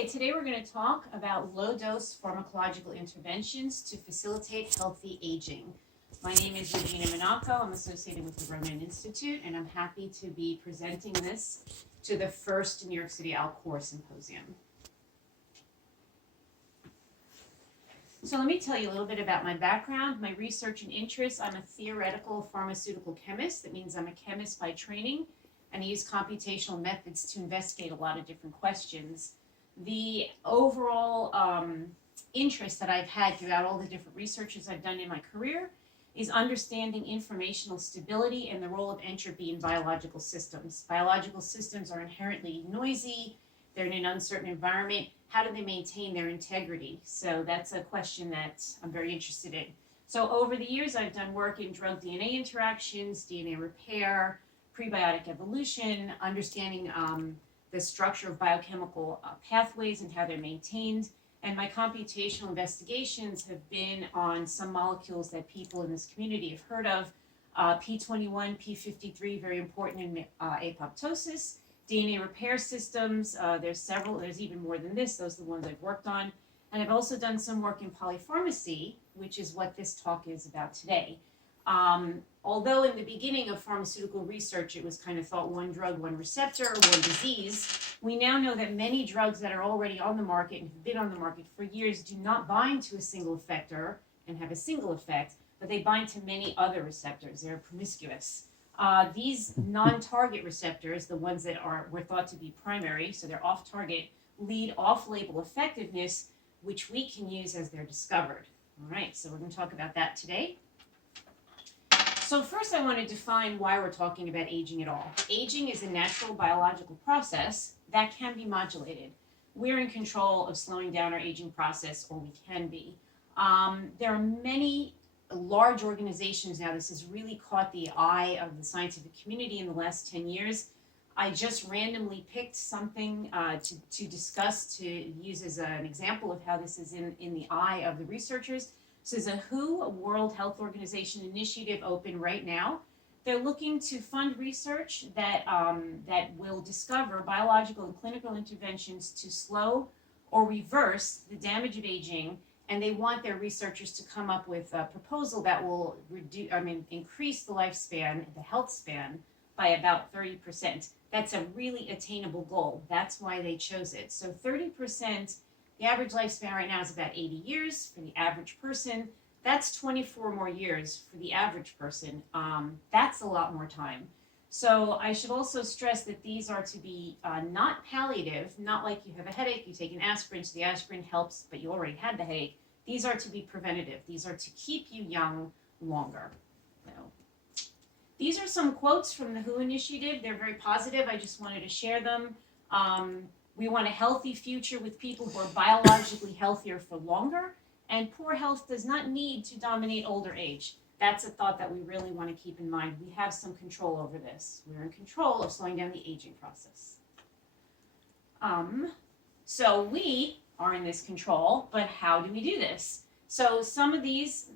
Okay, today we're going to talk about low-dose pharmacological interventions to facilitate healthy aging. My name is Regina Monaco. I'm associated with the Roman Institute, and I'm happy to be presenting this to the first New York City Alcor Symposium. So let me tell you a little bit about my background, my research and interests. I'm a theoretical pharmaceutical chemist. That means I'm a chemist by training, and I use computational methods to investigate a lot of different questions. The overall interest that I've had throughout all the different researches I've done in my career is understanding informational stability and the role of entropy in biological systems. Biological systems are inherently noisy. They're in an uncertain environment. How do they maintain their integrity? So that's a question that I'm very interested in. So over the years, I've done work in drug-DNA interactions, DNA repair, prebiotic evolution, understanding the structure of biochemical pathways and how they're maintained. And my computational investigations have been on some molecules that people in this community have heard of. P21, P53, very important in apoptosis. DNA repair systems, there's several, there's even more than this. Those are the ones I've worked on. And I've also done some work in polypharmacy, which is what this talk is about today. Although in the beginning of pharmaceutical research, it was kind of thought one drug, one receptor, one disease, we now know that many drugs that are already on the market and have been on the market for years do not bind to a single effector and have a single effect, but they bind to many other receptors. They're promiscuous. These non-target receptors, the ones that were thought to be primary, so they're off-target, lead off-label effectiveness, which we can use as they're discovered. All right, so we're going to talk about that today. So first I want to define why we're talking about aging at all. Aging is a natural biological process that can be modulated. We're in control of slowing down our aging process, or we can be. There are many large organizations now. This has really caught the eye of the scientific community in the last 10 years. I just randomly picked something to discuss, to use as an example of how this is in the eye of the researchers. So there's a WHO, a World Health Organization initiative open right now. They're looking to fund research that will discover biological and clinical interventions to slow or reverse the damage of aging, and they want their researchers to come up with a proposal that will increase the lifespan, the health span, by about 30%. That's a really attainable goal. That's why they chose it. So 30%. The average lifespan right now is about 80 years for the average person. That's 24 more years for the average person. That's a lot more time. So I should also stress that these are to be not palliative, not like you have a headache, you take an aspirin, so the aspirin helps, but you already had the headache. These are to be preventative. These are to keep you young longer. So, these are some quotes from the WHO initiative. They're very positive. I just wanted to share them. We want a healthy future with people who are biologically healthier for longer, and poor health does not need to dominate older age. That's a thought that we really want to keep in mind. We have some control over this. We're in control of slowing down the aging process. So we are in this control, but how do we do this? So some of these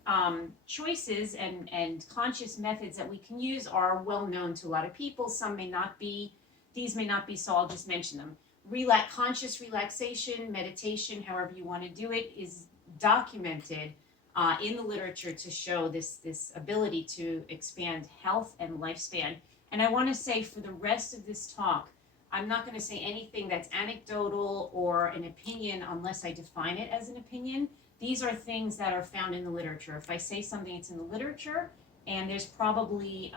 choices and conscious methods that we can use are well known to a lot of people. Some may not be. These may not be, so I'll just mention them. Conscious relaxation, meditation, however you want to do it, is documented in the literature to show this ability to expand health and lifespan. And I want to say for the rest of this talk, I'm not going to say anything that's anecdotal or an opinion unless I define it as an opinion. These are things that are found in the literature. If I say something, it's in the literature. And there's probably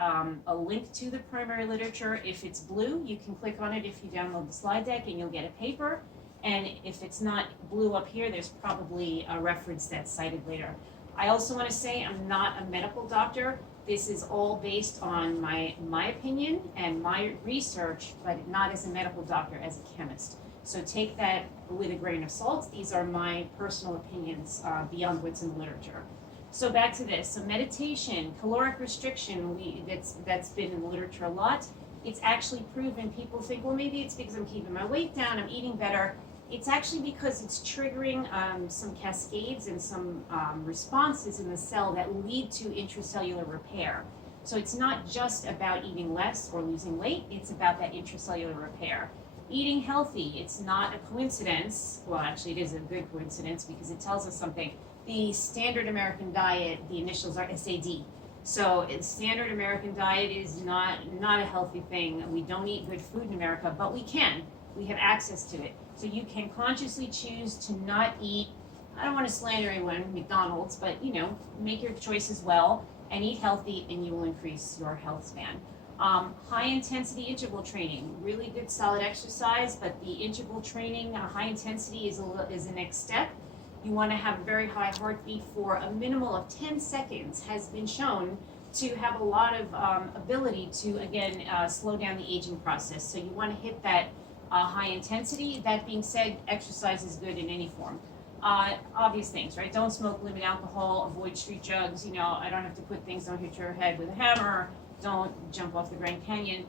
a link to the primary literature. If it's blue, you can click on it if you download the slide deck and you'll get a paper. And if it's not blue up here, there's probably a reference that's cited later. I also want to say I'm not a medical doctor. This is all based on my opinion and my research, but not as a medical doctor, as a chemist. So take that with a grain of salt. These are my personal opinions beyond what's in the literature. So back to this. So meditation, caloric restriction, that's been in the literature a lot. It's actually proven. People think, well, maybe it's because I'm keeping my weight down, I'm eating better. It's actually because it's triggering some cascades and some responses in the cell that lead to intracellular repair. So it's not just about eating less or losing weight, it's about that intracellular repair. Eating healthy, it's not a coincidence. Well, actually, it is a good coincidence because it tells us something. The standard American diet, the initials are SAD. So standard American diet is not a healthy thing. We don't eat good food in America, but we can. We have access to it. So you can consciously choose to not eat, I don't want to slander anyone, McDonald's, but make your choices well and eat healthy, and you will increase your health span. High intensity interval training, really good solid exercise, but the interval training, high intensity is the next step. You want to have a very high heartbeat for a minimal of 10 seconds has been shown to have a lot of ability to, again, slow down the aging process. So you want to hit that high intensity. That being said, exercise is good in any form. Obvious things, right? Don't smoke, limit alcohol, avoid street drugs. I don't have to put things, don't hit your head with a hammer, don't jump off the Grand Canyon.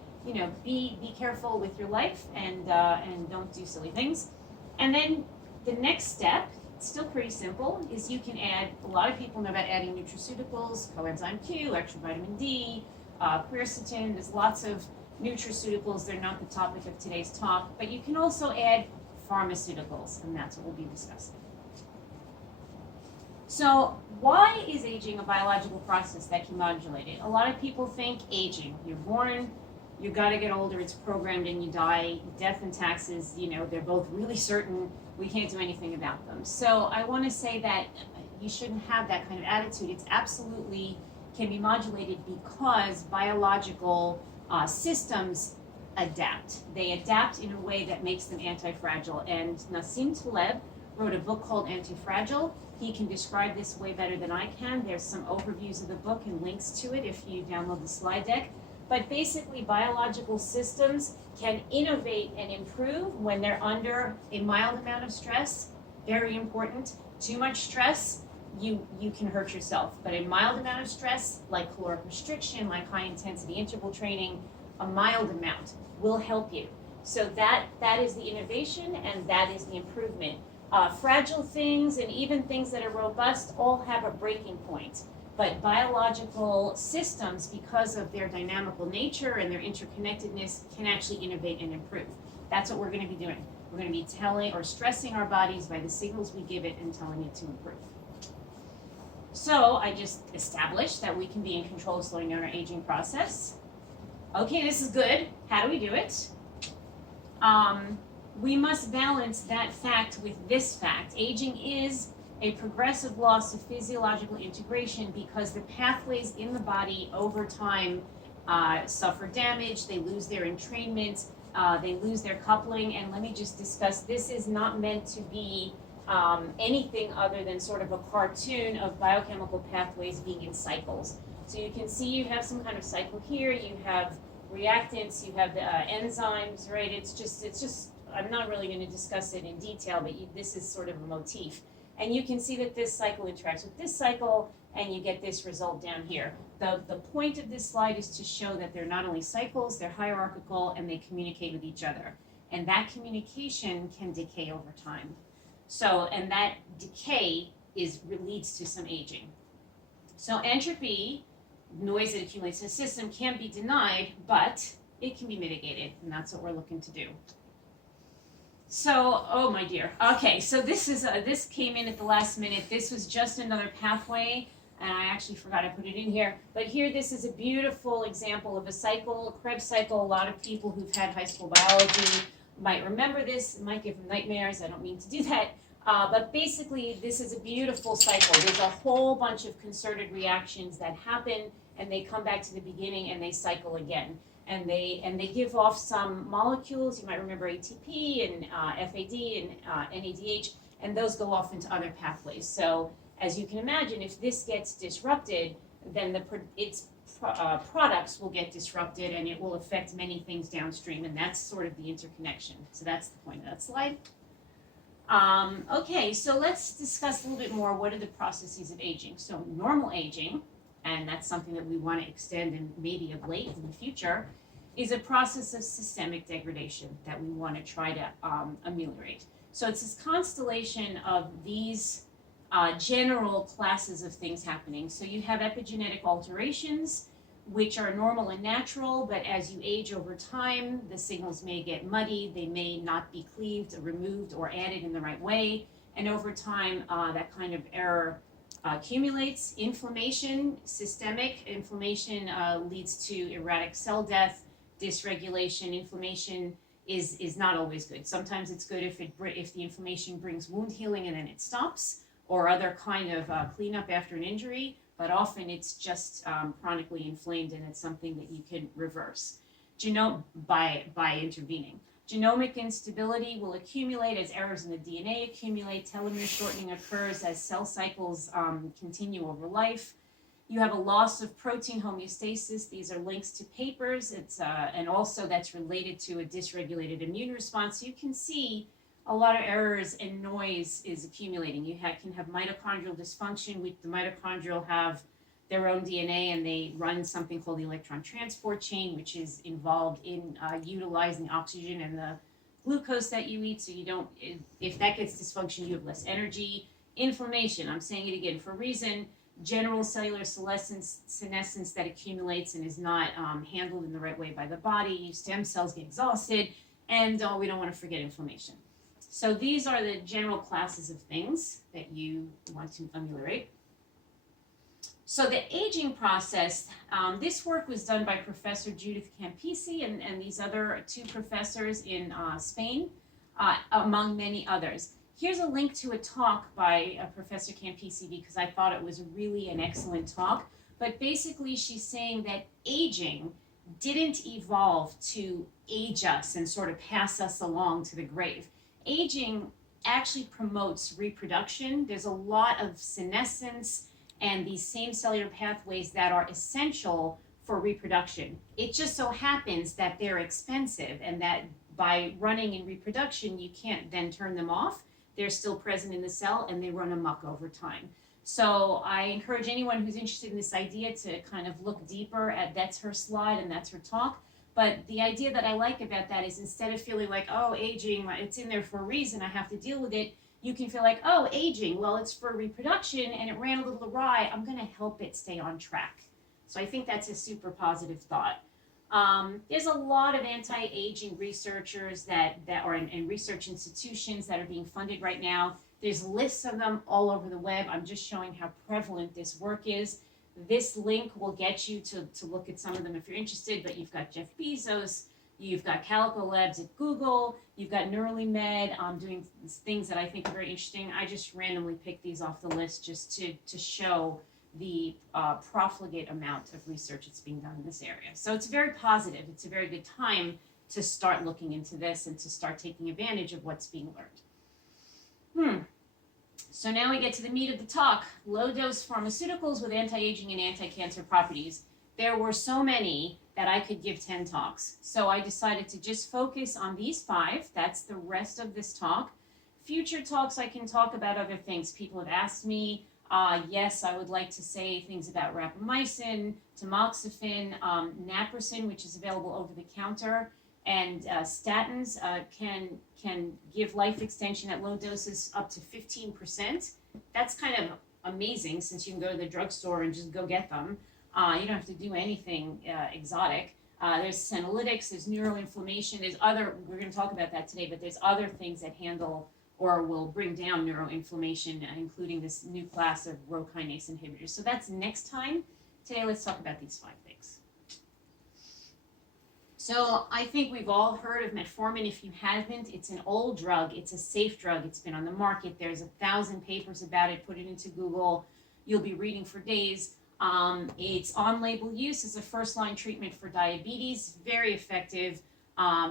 Be careful with your life and don't do silly things. And then the next step, still pretty simple, is you can add, a lot of people know about adding nutraceuticals, coenzyme Q, extra vitamin D, quercetin. There's lots of nutraceuticals. They're not the topic of today's talk, but you can also add pharmaceuticals, and that's what we'll be discussing. So why is aging a biological process that can modulate it? A lot of people think aging, you're born, you got to get older, it's programmed, and you die. Death and taxes, they're both really certain. We can't do anything about them. So I want to say that you shouldn't have that kind of attitude. It's absolutely can be modulated because biological systems adapt. They adapt in a way that makes them anti-fragile. And Nassim Taleb wrote a book called Anti-Fragile. He can describe this way better than I can. There's some overviews of the book and links to it if you download the slide deck. But basically, biological systems can innovate and improve when they're under a mild amount of stress. Very important. Too much stress, you can hurt yourself. But a mild amount of stress, like caloric restriction, like high intensity interval training, a mild amount will help you. So that is the innovation, and that is the improvement. Fragile things and even things that are robust all have a breaking point. But biological systems, because of their dynamical nature and their interconnectedness, can actually innovate and improve. That's what we're going to be doing. We're going to be telling or stressing our bodies by the signals we give it and telling it to improve. So I just established that we can be in control of slowing down our aging process. Okay, this is good. How do we do it? We must balance that fact with this fact. Aging is a progressive loss of physiological integration because the pathways in the body over time suffer damage, they lose their entrainment, they lose their coupling. And let me just discuss, this is not meant to be anything other than sort of a cartoon of biochemical pathways being in cycles. So you can see you have some kind of cycle here, you have reactants, you have the enzymes, right? It's just, I'm not really going to discuss it in detail, but this is sort of a motif. And you can see that this cycle interacts with this cycle, and you get this result down here. The point of this slide is to show that they're not only cycles, they're hierarchical, and they communicate with each other. And that communication can decay over time. So, and that decay leads to some aging. So entropy, noise that accumulates in a system, can be denied, but it can be mitigated, and that's what we're looking to do. So, oh my dear. Okay, so this came in at the last minute. This was just another pathway, and I actually forgot I put it in here. But here, this is a beautiful example of a cycle, a Krebs cycle. A lot of people who've had high school biology might remember this. It might give them nightmares. I don't mean to do that. But basically, this is a beautiful cycle. There's a whole bunch of concerted reactions that happen, and they come back to the beginning, and they cycle again. And they give off some molecules. You might remember ATP and FAD and NADH, and those go off into other pathways. So as you can imagine, if this gets disrupted, then its products will get disrupted, and it will affect many things downstream, and that's sort of the interconnection. So that's the point of that slide. Okay, so let's discuss a little bit more what are the processes of aging. So normal aging, and that's something that we want to extend and maybe of late in the future, is a process of systemic degradation that we want to try to ameliorate. So it's this constellation of these general classes of things happening. So you have epigenetic alterations, which are normal and natural, but as you age over time, the signals may get muddy, they may not be cleaved or removed or added in the right way, and over time, that kind of error accumulates. Inflammation, systemic inflammation leads to erratic cell death, dysregulation. Inflammation is not always good. Sometimes it's good if the inflammation brings wound healing and then it stops, or other kind of cleanup after an injury, but often it's just chronically inflamed, and it's something that you can reverse by intervening. Genomic instability will accumulate as errors in the DNA accumulate. Telomere shortening occurs as cell cycles continue over life. You have a loss of protein homeostasis. These are links to papers. And also that's related to a dysregulated immune response. So you can see a lot of errors and noise is accumulating. You can have mitochondrial dysfunction. The mitochondrial have their own DNA, and they run something called the electron transport chain, which is involved in utilizing oxygen and the glucose that you eat. So you don't, if that gets dysfunction, you have less energy. Inflammation, I'm saying it again for a reason. General cellular senescence that accumulates and is not handled in the right way by the body. Stem cells get exhausted, and we don't want to forget inflammation. So these are the general classes of things that you want to ameliorate. So the aging process, this work was done by Professor Judith Campisi and these other two professors in Spain, among many others. Here's a link to a talk by Professor Campisi because I thought it was really an excellent talk. But basically she's saying that aging didn't evolve to age us and sort of pass us along to the grave. Aging actually promotes reproduction. There's a lot of senescence and these same cellular pathways that are essential for reproduction. It just so happens that they're expensive, and that by running in reproduction, you can't then turn them off. They're still present in the cell, and they run amok over time. So I encourage anyone who's interested in this idea to kind of look deeper at, that's her slide and that's her talk. But the idea that I like about that is instead of feeling like, oh, aging, it's in there for a reason, I have to deal with it, you can feel like, oh, aging, well, it's for reproduction and it ran a little awry. I'm going to help it stay on track. So I think that's a super positive thought. There's a lot of anti-aging researchers that are in research institutions that are being funded right now. There's lists of them all over the web. I'm just showing how prevalent this work is. This link will get you to look at some of them if you're interested, but you've got Jeff Bezos, you've got Calico Labs at Google, you've got Neurally doing things that I think are very interesting. I just randomly picked these off the list just to show the profligate amount of research that's being done in this area. So it's very positive. It's a very good time to start looking into this and to start taking advantage of what's being learned. So now we get to the meat of the talk. Low-dose pharmaceuticals with anti-aging and anti-cancer properties. There were so many that I could give 10 talks. So I decided to just focus on these 5. That's the rest of this talk. Future talks, I can talk about other things. People have asked me, yes, I would like to say things about rapamycin, tamoxifen, naproxen, which is available over the counter, and statins can give life extension at low doses up to 15%. That's kind of amazing since you can go to the drugstore and just go get them. You don't have to do anything exotic. There's senolytics, there's neuroinflammation, there's other, we're going to talk about that today, but there's other things that handle or will bring down neuroinflammation, including this new class of Rho kinase inhibitors. So that's next time. Today, let's talk about these 5 things. So I think we've all heard of metformin. If you haven't, it's an old drug. It's a safe drug. It's been on the market. There's 1,000 papers about it. Put it into Google. You'll be reading for days. It's on-label use as a first-line treatment for diabetes. Very effective.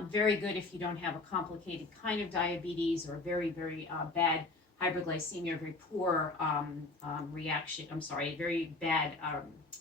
Very good if you don't have a complicated kind of diabetes or very, very bad hyperglycemia, very poor reaction. I'm sorry, very bad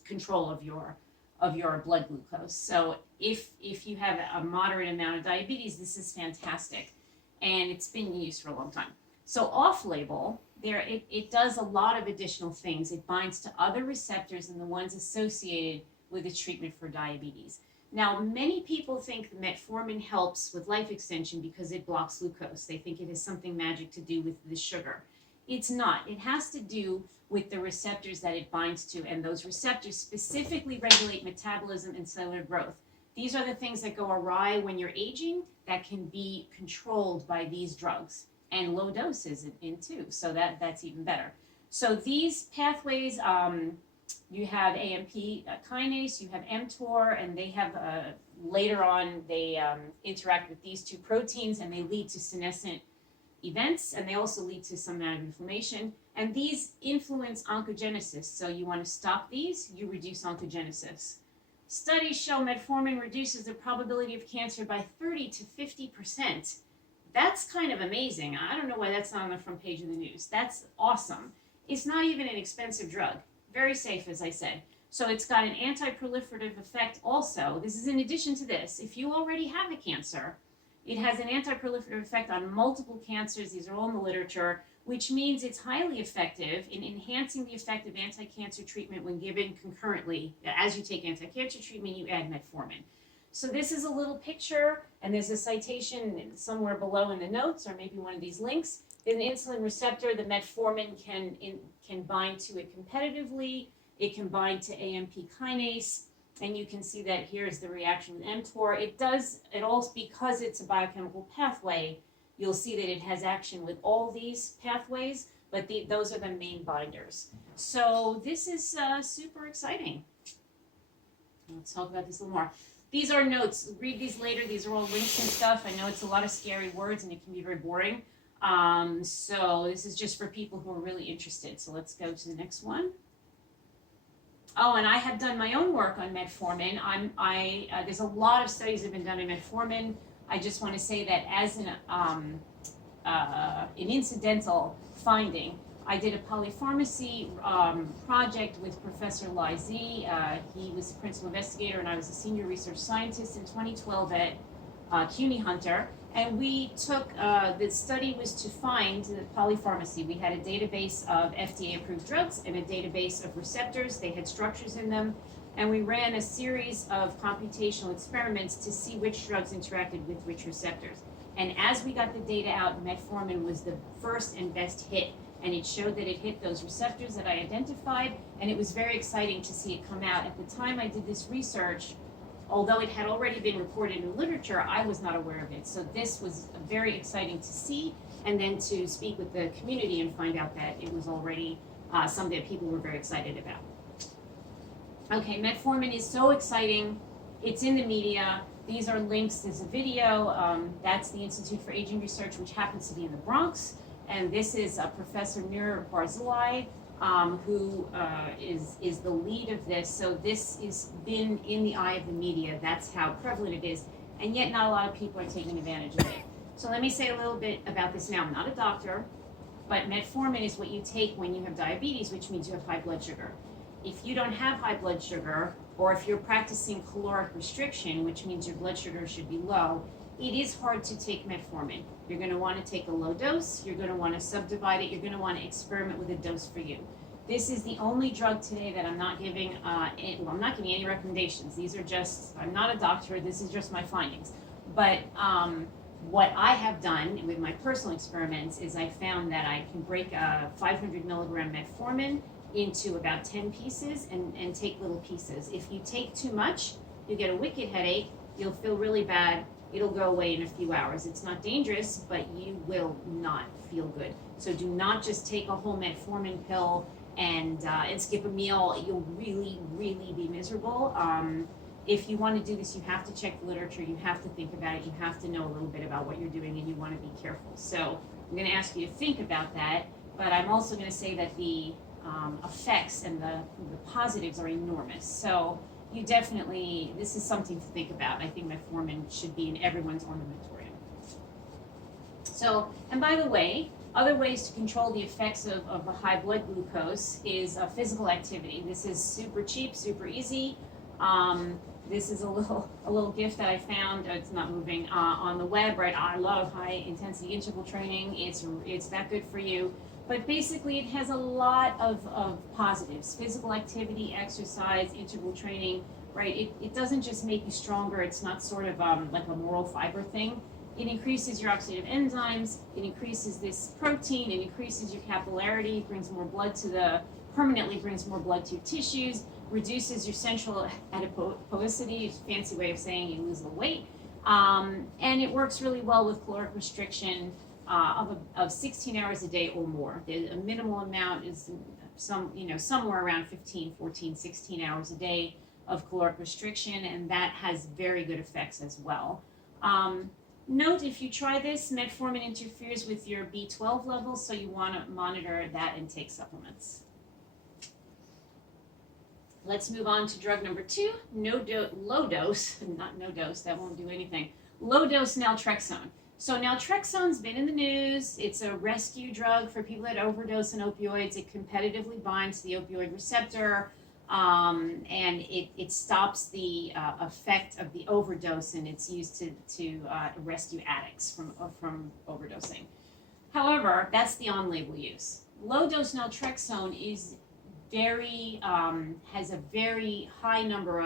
control of your blood glucose. So if you have a moderate amount of diabetes, this is fantastic, and it's been used for a long time. So off-label, it does a lot of additional things. It binds to other receptors than the ones associated with the treatment for diabetes. Now, many people think metformin helps with life extension because it blocks glucose. They think it has something magic to do with the sugar. It's not. It has to do with the receptors that it binds to, and those receptors specifically regulate metabolism and cellular growth. These are the things that go awry when you're aging that can be controlled by these drugs, and low doses in too, so that's even better. So these pathways, you have AMP kinase, you have mTOR, and they have later on they interact with these two proteins, and they lead to senescent events, and they also lead to some amount of inflammation. And these influence oncogenesis. So you want to stop these, you reduce oncogenesis. Studies show metformin reduces the probability of cancer by 30 to 50%. That's kind of amazing. I don't know why that's not on the front page of the news. That's awesome. It's not even an expensive drug. Very safe, as I said. So it's got an anti-proliferative effect also. This is in addition to this. If you already have a cancer, it has an anti-proliferative effect on multiple cancers. These are all in the literature, which means it's highly effective in enhancing the effect of anti-cancer treatment when given concurrently. As you take anti-cancer treatment, you add metformin. So this is a little picture, and there's a citation somewhere below in the notes, or maybe one of these links. An insulin receptor, the metformin can bind to it competitively. It can bind to AMP kinase. And you can see that here's the reaction with mTOR. It also, because it's a biochemical pathway, you'll see that it has action with all these pathways, but those are the main binders. So this is super exciting. Let's talk about this a little more. These are notes. Read these later. These are all links and stuff. I know it's a lot of scary words and it can be very boring. So this is just for people who are really interested. So let's go to the next one. Oh, and I have done my own work on metformin. There's a lot of studies that have been done on metformin. I just want to say that as an incidental finding, I did a polypharmacy project with Professor Lai Z. He was the principal investigator, and I was a senior research scientist in 2012 at CUNY Hunter. And we took, the study was to find the polypharmacy. We had a database of FDA-approved drugs and a database of receptors. They had structures in them. And we ran a series of computational experiments to see which drugs interacted with which receptors. And as we got the data out, metformin was the first and best hit. And it showed that it hit those receptors that I identified. And it was very exciting to see it come out. At the time I did this research, although it had already been reported in literature, I was not aware of it. So this was very exciting to see, and then to speak with the community and find out that it was already something that people were very excited about. Okay, metformin is so exciting. It's in the media. These are links. There's a video. That's the Institute for Aging Research, which happens to be in the Bronx. And this is Professor Mir Barzilai, who is the lead of this. So this has been in the eye of the media. That's how prevalent it is. And yet not a lot of people are taking advantage of it. So let me say a little bit about this now. I'm not a doctor, but metformin is what you take when you have diabetes, which means you have high blood sugar. If you don't have high blood sugar, or if you're practicing caloric restriction, which means your blood sugar should be low, it is hard to take metformin. You're going to want to take a low dose. You're going to want to subdivide it. You're going to want to experiment with a dose for you. This is the only drug today that I'm not giving, I'm not giving any recommendations. These are just, I'm not a doctor. This is just my findings. But what I have done with my personal experiments is I found that I can break a 500 milligram metformin into about 10 pieces and take little pieces. If you take too much, you get a wicked headache. You'll feel really bad. It'll go away in a few hours. It's not dangerous, but you will not feel good. So do not just take a whole metformin pill and skip a meal. You'll really, really be miserable. If you want to do this, you have to check the literature. You have to think about it. You have to know a little bit about what you're doing, and you want to be careful. So I'm going to ask you to think about that, but I'm also going to say that the effects and the positives are enormous. So you definitely, this is something to think about. I think metformin should be in everyone's armamentarium. So, and by the way, other ways to control the effects of a high blood glucose is physical activity. This is super cheap, super easy. This is a little gift that I found. It's not moving on the web, right? I love high intensity interval training. It's that good for you. But basically, it has a lot of positives. Physical activity, exercise, interval training, right? It doesn't just make you stronger. It's not sort of like a moral fiber thing. It increases your oxidative enzymes, it increases this protein, it increases your capillarity, brings more blood to the, permanently brings more blood to your tissues, reduces your central adiposity, a fancy way of saying you lose the weight. And it works really well with caloric restriction of 16 hours a day or more. A minimal amount is somewhere around 15, 14, 16 hours a day of caloric restriction, and that has very good effects as well. Note, if you try this, metformin interferes with your B12 levels, so you want to monitor that and take supplements. Let's move on to drug number 2, low dose, not no dose, that won't do anything, low dose naltrexone. So naltrexone's been in the news. It's a rescue drug for people that overdose on opioids. It competitively binds the opioid receptor, and it stops the effect of the overdose, and it's used to rescue addicts from overdosing. However, that's the on-label use. Low-dose naltrexone is has a very high number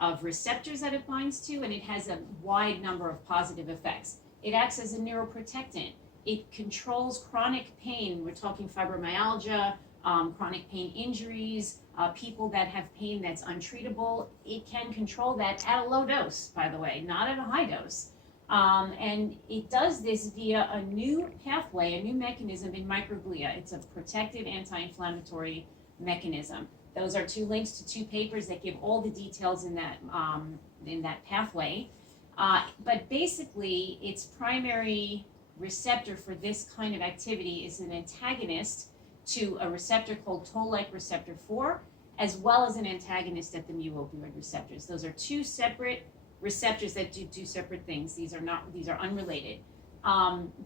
of receptors that it binds to, and it has a wide number of positive effects. It acts as a neuroprotectant. It controls chronic pain. We're talking fibromyalgia, chronic pain injuries, people that have pain that's untreatable. It can control that at a low dose, by the way, not at a high dose. And it does this via a new pathway, a new mechanism in microglia. It's a protective anti-inflammatory mechanism. Those are 2 links to 2 papers that give all the details in that pathway. But basically, its primary receptor for this kind of activity is an antagonist to a receptor called toll-like receptor 4, as well as an antagonist at the mu-opioid receptors. Those are 2 separate receptors that do separate things. These are unrelated.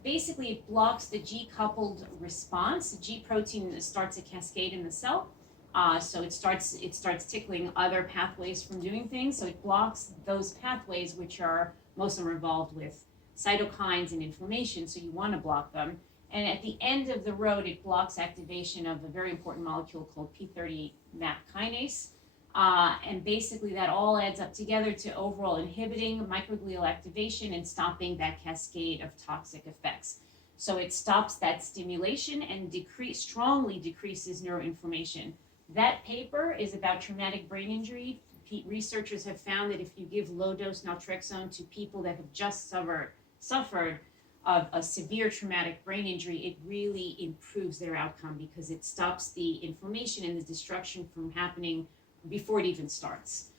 Basically, it blocks the G-coupled response. The G protein starts a cascade in the cell. So it starts tickling other pathways from doing things. So it blocks those pathways, which are, most of them are involved with cytokines and inflammation. So you want to block them. And at the end of the road, it blocks activation of a very important molecule called P30 MAP kinase. And basically that all adds up together to overall inhibiting microglial activation and stopping that cascade of toxic effects. So it stops that stimulation and strongly decreases neuroinflammation. That paper is about traumatic brain injury. Researchers have found that if you give low-dose naltrexone to people that have just suffered a severe traumatic brain injury, it really improves their outcome because it stops the inflammation and the destruction from happening before it even starts.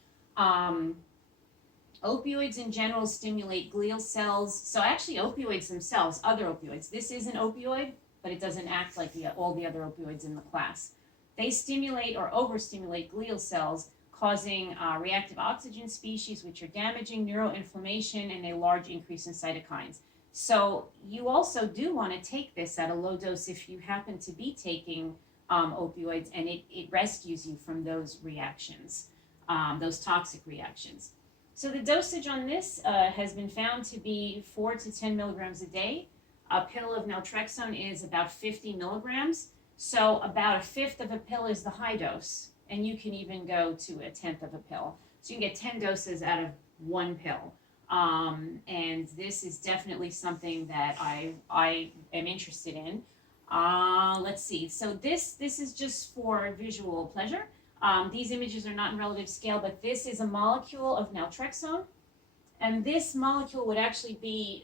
Opioids in general stimulate glial cells. So actually opioids themselves, other opioids, this is an opioid, but it doesn't act like all the other opioids in the class. They stimulate or overstimulate glial cells, causing reactive oxygen species, which are damaging neuroinflammation and a large increase in cytokines. So you also do want to take this at a low dose if you happen to be taking opioids, and it rescues you from those reactions, those toxic reactions. So the dosage on this has been found to be 4 to 10 milligrams a day. A pill of naltrexone is about 50 milligrams. So about 1/5 of a pill is the high dose, and you can even go to 1/10 of a pill. So you can get 10 doses out of 1 pill. And this is definitely something that I am interested in. Let's see. So this is just for visual pleasure. These images are not in relative scale, but this is a molecule of naltrexone. And this molecule would actually be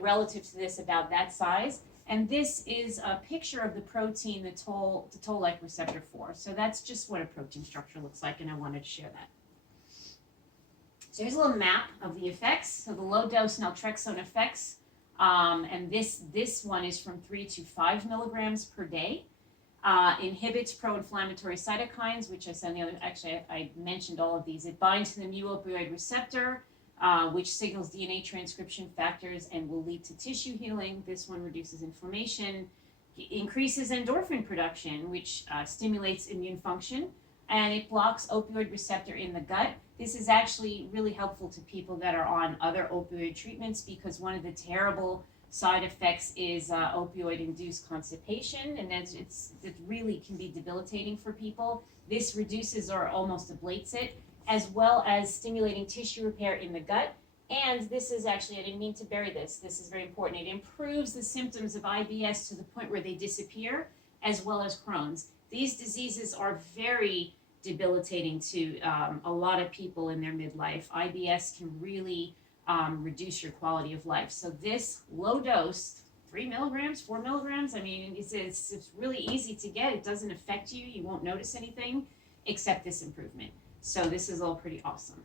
relative to this, about that size. And this is a picture of the protein, the toll-like receptor 4. So that's just what a protein structure looks like, and I wanted to share that. So here's a little map of the effects. So the low-dose naltrexone effects, and this one is from 3 to 5 milligrams per day. Inhibits pro-inflammatory cytokines, which I said in the other, actually I mentioned all of these. It binds to the mu-opioid receptor, which signals DNA transcription factors and will lead to tissue healing. This one reduces inflammation, increases endorphin production, which stimulates immune function, and it blocks opioid receptor in the gut. This is actually really helpful to people that are on other opioid treatments, because one of the terrible side effects is opioid-induced constipation, and it really can be debilitating for people. This reduces or almost ablates it, as well as stimulating tissue repair in the gut And this is actually, I didn't mean to bury this. This is very important. It improves the symptoms of IBS to the point where they disappear, as well as Crohn's. These diseases are very debilitating to a lot of people in their midlife. IBS can really reduce your quality of life. So this low dose, 3 milligrams, 4 milligrams, I mean, it's really easy to get. It doesn't affect you. You won't notice anything except this improvement. So this is all pretty awesome.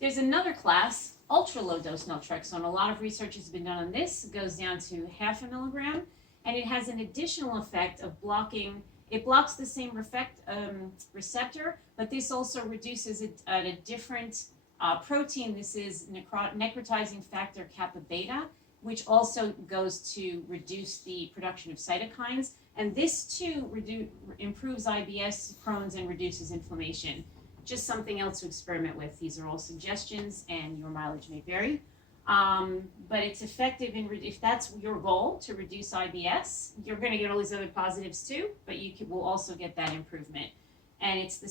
There's another class, ultra low dose naltrexone. A lot of research has been done on this. It goes down to 0.5 milligram, and it has an additional effect of blocking. It blocks the same receptor, but this also reduces it at a different protein. This is necrotizing factor kappa beta, which also goes to reduce the production of cytokines. And this too improves IBS, Crohn's, and reduces inflammation. Just something else to experiment with. These are all suggestions, and your mileage may vary. But it's effective if that's your goal, to reduce IBS. You're going to get all these other positives too, but you will also get that improvement. And it's the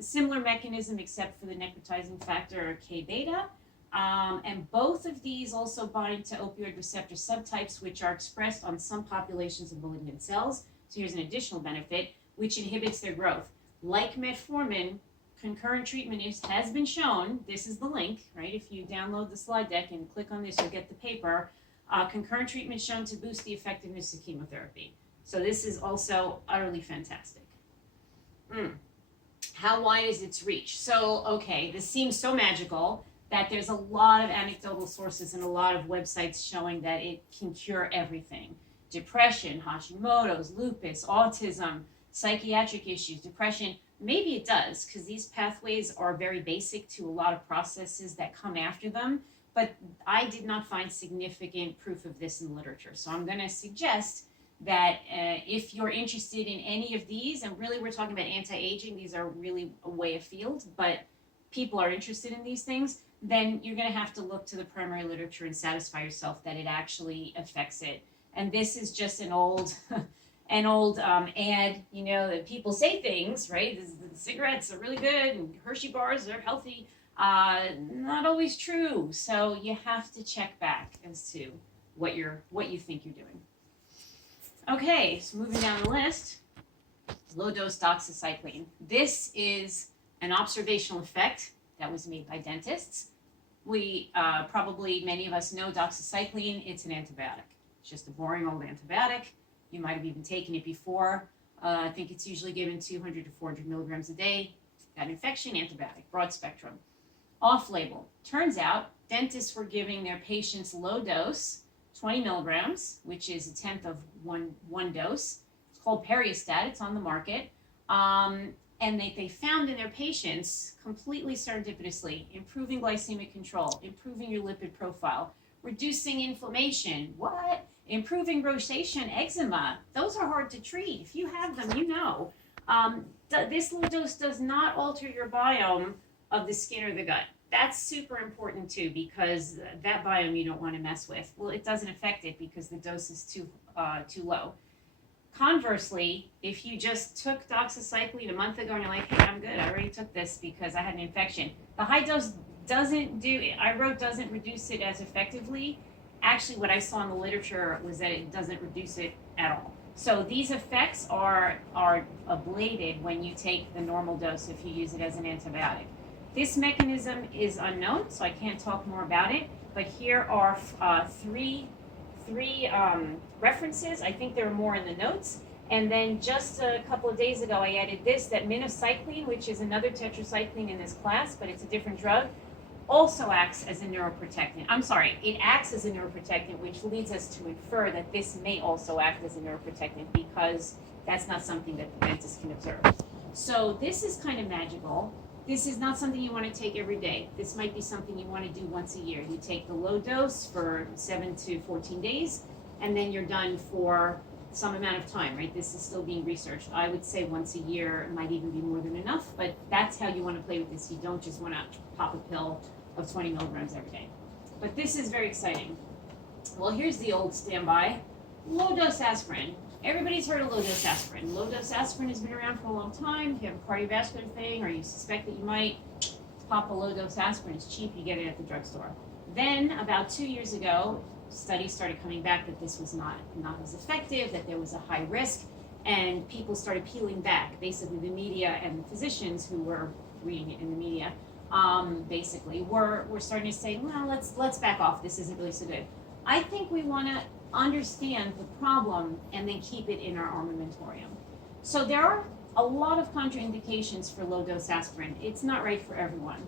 similar mechanism except for the necrotizing factor K-beta. And both of these also bind to opioid receptor subtypes, which are expressed on some populations of malignant cells. So here's an additional benefit, which inhibits their growth. Like metformin, concurrent treatment has been shown. This is the link, right? If you download the slide deck and click on this, you'll get the paper. Concurrent treatment shown to boost the effectiveness of chemotherapy. So this is also utterly fantastic. How wide is its reach? So, okay, this seems so magical that there's a lot of anecdotal sources and a lot of websites showing that it can cure everything. Depression, Hashimoto's, lupus, autism, psychiatric issues, depression. Maybe it does, because these pathways are very basic to a lot of processes that come after them, but I did not find significant proof of this in the literature. So I'm going to suggest that if you're interested in any of these, and really we're talking about anti-aging, these are really way afield, but people are interested in these things, then you're going to have to look to the primary literature and satisfy yourself that it actually affects it. And this is just an old ad, you know, that people say things, right? The cigarettes are really good and Hershey bars are healthy. Not always true. So you have to check back as to what you think you're doing. Okay, so moving down the list, low dose doxycycline. This is an observational effect that was made by dentists. We probably, many of us know doxycycline. It's an antibiotic. It's just a boring old antibiotic. You might have even taken it before. I think it's usually given 200 to 400 milligrams a day. Got an infection, antibiotic, broad spectrum. Off-label. Turns out dentists were giving their patients low dose, 20 milligrams, which is 1/10 of one dose. It's called Periostat. It's on the market. And they found in their patients, completely serendipitously, improving glycemic control, improving your lipid profile, reducing inflammation. What? Improving rosacea, eczema. Those are hard to treat. If you have them, you know. This low dose does not alter your biome of the skin or the gut. That's super important too, because that biome you don't want to mess with. Well, it doesn't affect it because the dose is too low. Conversely, if you just took doxycycline a month ago and you're like, hey, I'm good, I already took this because I had an infection. The high dose doesn't reduce it as effectively. Actually, what I saw in the literature was that it doesn't reduce it at all. So these effects are ablated when you take the normal dose if you use it as an antibiotic. This mechanism is unknown, so I can't talk more about it, but here are three references. I think there are more in the notes. And then just a couple of days ago, I added this, that minocycline, which is another tetracycline in this class, but it's a different drug, also acts as a neuroprotectant. I'm sorry, it acts as a neuroprotectant, which leads us to infer that this may also act as a neuroprotectant because that's not something that the dentist can observe. So this is kind of magical. This is not something you want to take every day. This might be something you want to do once a year. You take the low dose for 7 to 14 days, and then you're done for some amount of time, right? This is still being researched. I would say once a year might even be more than enough, but that's how you want to play with this. You don't just want to pop a pill of 20 milligrams every day. But this is very exciting. Well, here's the old standby. Low-dose aspirin. Everybody's heard of low-dose aspirin. Low-dose aspirin has been around for a long time. If you have a cardiovascular thing or you suspect that you might, it's pop a low-dose aspirin. It's cheap. You get it at the drugstore. Then, about 2 years ago, studies started coming back that this was not as effective, that there was a high risk, and people started peeling back. Basically, the media and the physicians who were reading it in the media, basically, were starting to say, well, let's back off. This isn't really so good. I think we want to understand the problem and then keep it in our armamentarium. So there are a lot of contraindications for low-dose aspirin. It's not right for everyone.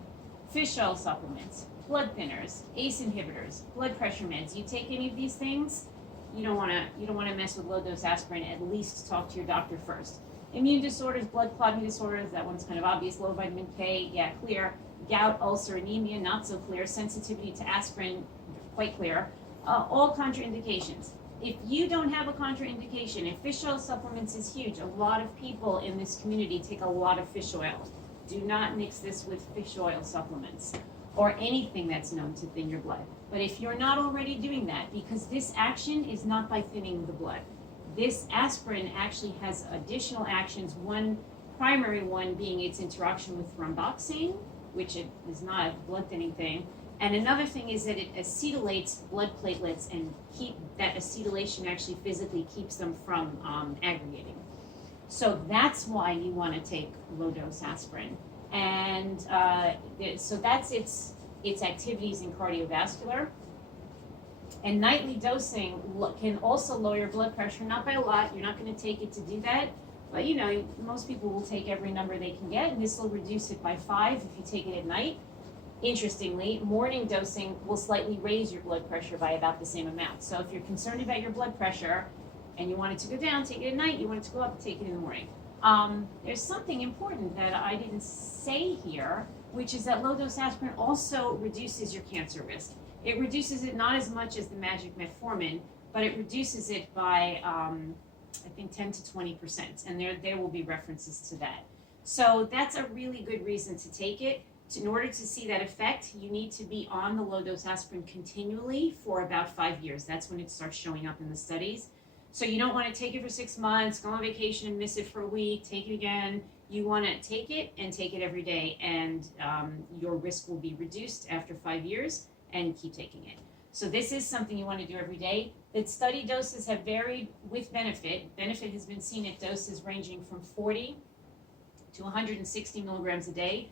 Fish oil supplements, blood thinners, ACE inhibitors, blood pressure meds. You take any of these things, you don't want to mess with low-dose aspirin. At least talk to your doctor first. Immune disorders, blood clotting disorders, that one's kind of obvious. Low vitamin K, yeah, clear. Gout, ulcer, anemia, not so clear. Sensitivity to aspirin, quite clear. All contraindications. If you don't have a contraindication, if fish oil supplements is huge, a lot of people in this community take a lot of fish oil. Do not mix this with fish oil supplements or anything that's known to thin your blood. But if you're not already doing that, because this action is not by thinning the blood. This aspirin actually has additional actions, one primary one being its interaction with thromboxane, which is not a blood thinning thing. And another thing is that it acetylates blood platelets, and that acetylation actually physically keeps them from aggregating. So that's why you want to take low-dose aspirin. And so that's its activities in cardiovascular. And nightly dosing can also lower your blood pressure, not by a lot. You're not going to take it to do that. But, you know, most people will take every number they can get, and this will reduce it by 5 if you take it at night. Interestingly, morning dosing will slightly raise your blood pressure by about the same amount. So if you're concerned about your blood pressure and you want it to go down, take it at night. You want it to go up, take it in the morning. There's something important that I didn't say here, which is that low-dose aspirin also reduces your cancer risk. It reduces it not as much as the magic metformin, but it reduces it by, I think, 10 to 20%. And there will be references to that. So that's a really good reason to take it. In order to see that effect, you need to be on the low-dose aspirin continually for about 5 years. That's when it starts showing up in the studies. So you don't want to take it for 6 months, go on vacation and miss it for a week, take it again. You want to take it and take it every day, and your risk will be reduced after 5 years, and keep taking it. So this is something you want to do every day. The study doses have varied with benefit. Benefit has been seen at doses ranging from 40 to 160 milligrams a day.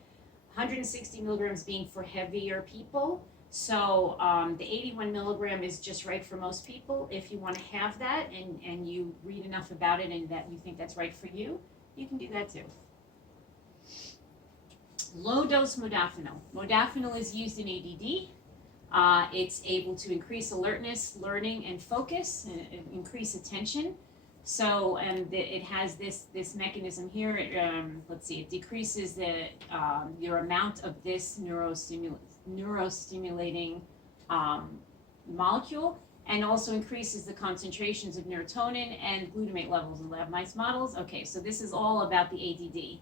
160 milligrams being for heavier people. So the 81 milligram is just right for most people. If you want to have that and you read enough about it and that you think that's right for you, you can do that too. Low dose modafinil. Modafinil is used in ADD. It's able to increase alertness, learning, and focus, and increase attention. So, and it has this mechanism here. Let's see, it decreases your amount of this neurostimulating molecule, and also increases the concentrations of neurotoniin and glutamate levels in lab mice models. Okay, so this is all about the ADD.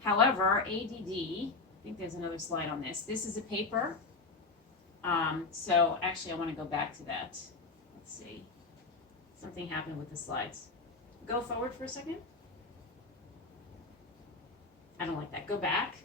However, ADD, I think there's another slide on this. This is a paper. So actually, I want to go back to that. Let's see. Something happened with the slides. Go forward for a second. I don't like that. Go back.